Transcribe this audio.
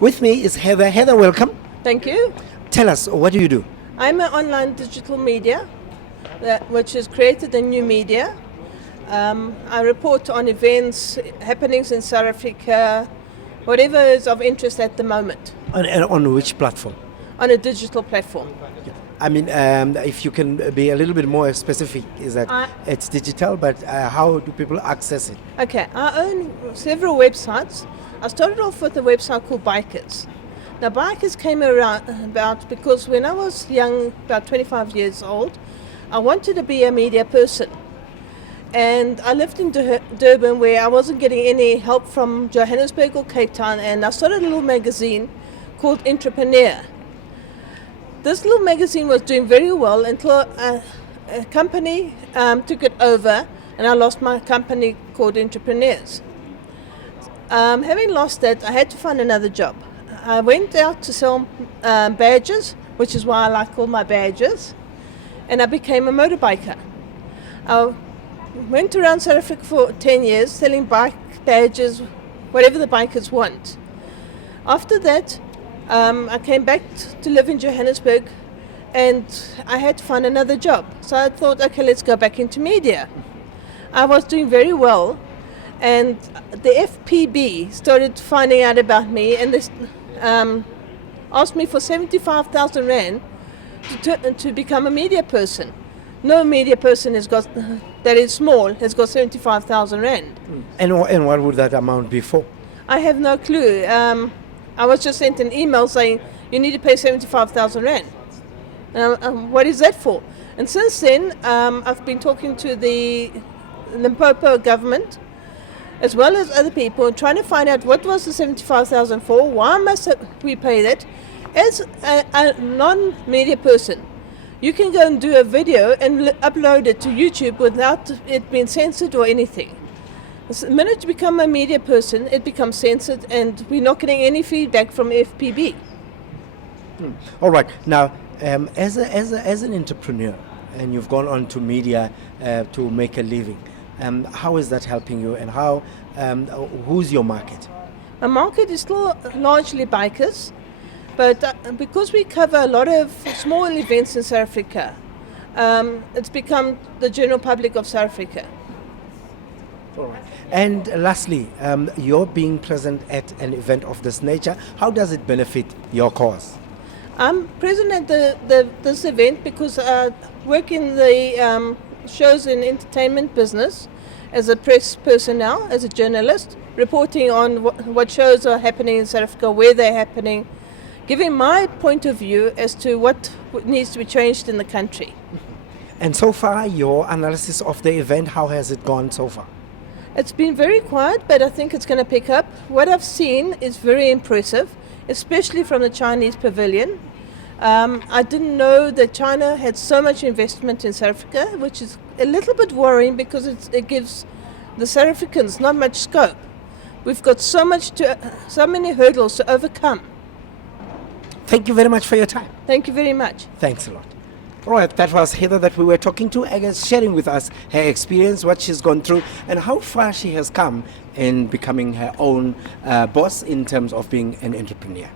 With me is Heather. Heather, welcome. Thank you. Tell us, what do you do? I'm an online digital media, which has created a new media. I report on events, happenings in South Africa, whatever is of interest at the moment, On which platform? on a digital platform. I mean, if you can be a little bit more specific, is that it's digital, but how do people access it? Okay, I own several websites. I started off with a website called Bikers. Now, Bikers came around about because when I was young, about 25 years old, I wanted to be a media person. And I lived in Durban, where I wasn't getting any help from Johannesburg or Cape Town, and I started a little magazine called Entrepreneur. This little magazine was doing very well until a company took it over, and I lost my company called Entrepreneurs. Having lost that, I had to find another job. I went out to sell badges, which is why I like all my badges, and I became a motorbiker. I went around South Africa for 10 years selling bike badges, whatever the bikers want. After that, I came back to live in Johannesburg, and I had to find another job. So I thought, okay, let's go back into media. I was doing very well, and the FPB started finding out about me, and they asked me for 75,000 Rand to become a media person. No media person that is small has got 75,000 Rand. And what would that amount be for? I have no clue. I was just sent an email saying, you need to pay 75,000 Rand. What is that for? And since then, I've been talking to the Limpopo government, as well as other people, trying to find out what was the 75,000 for, why must we pay that? As a non-media person, you can go and do a video and upload it to YouTube without it being censored or anything. The minute you become a media person, it becomes censored, and we're not getting any feedback from FPB. All right. Now, as an entrepreneur, and you've gone on to media to make a living, how is that helping you, and who's your market? Our market is still largely bikers, but because we cover a lot of small events in South Africa, it's become the general public of South Africa. All right. And lastly, you're being present at an event of this nature. How does it benefit your cause? I'm present at this event because I work in the shows and entertainment business as a press personnel, as a journalist, reporting on what shows are happening in South Africa, where they're happening, giving my point of view as to what needs to be changed in the country. And so far, your analysis of the event, how has it gone so far? It's been very quiet, but I think it's going to pick up. What I've seen is very impressive, especially from the Chinese pavilion. I didn't know that China had so much investment in South Africa, which is a little bit worrying because it gives the South Africans not much scope. We've got so many hurdles to overcome. Thank you very much for your time. Thank you very much. Thanks a lot. All right, that was Heather that we were talking to, I guess, sharing with us her experience, what she's gone through, and how far she has come in becoming her own boss in terms of being an entrepreneur.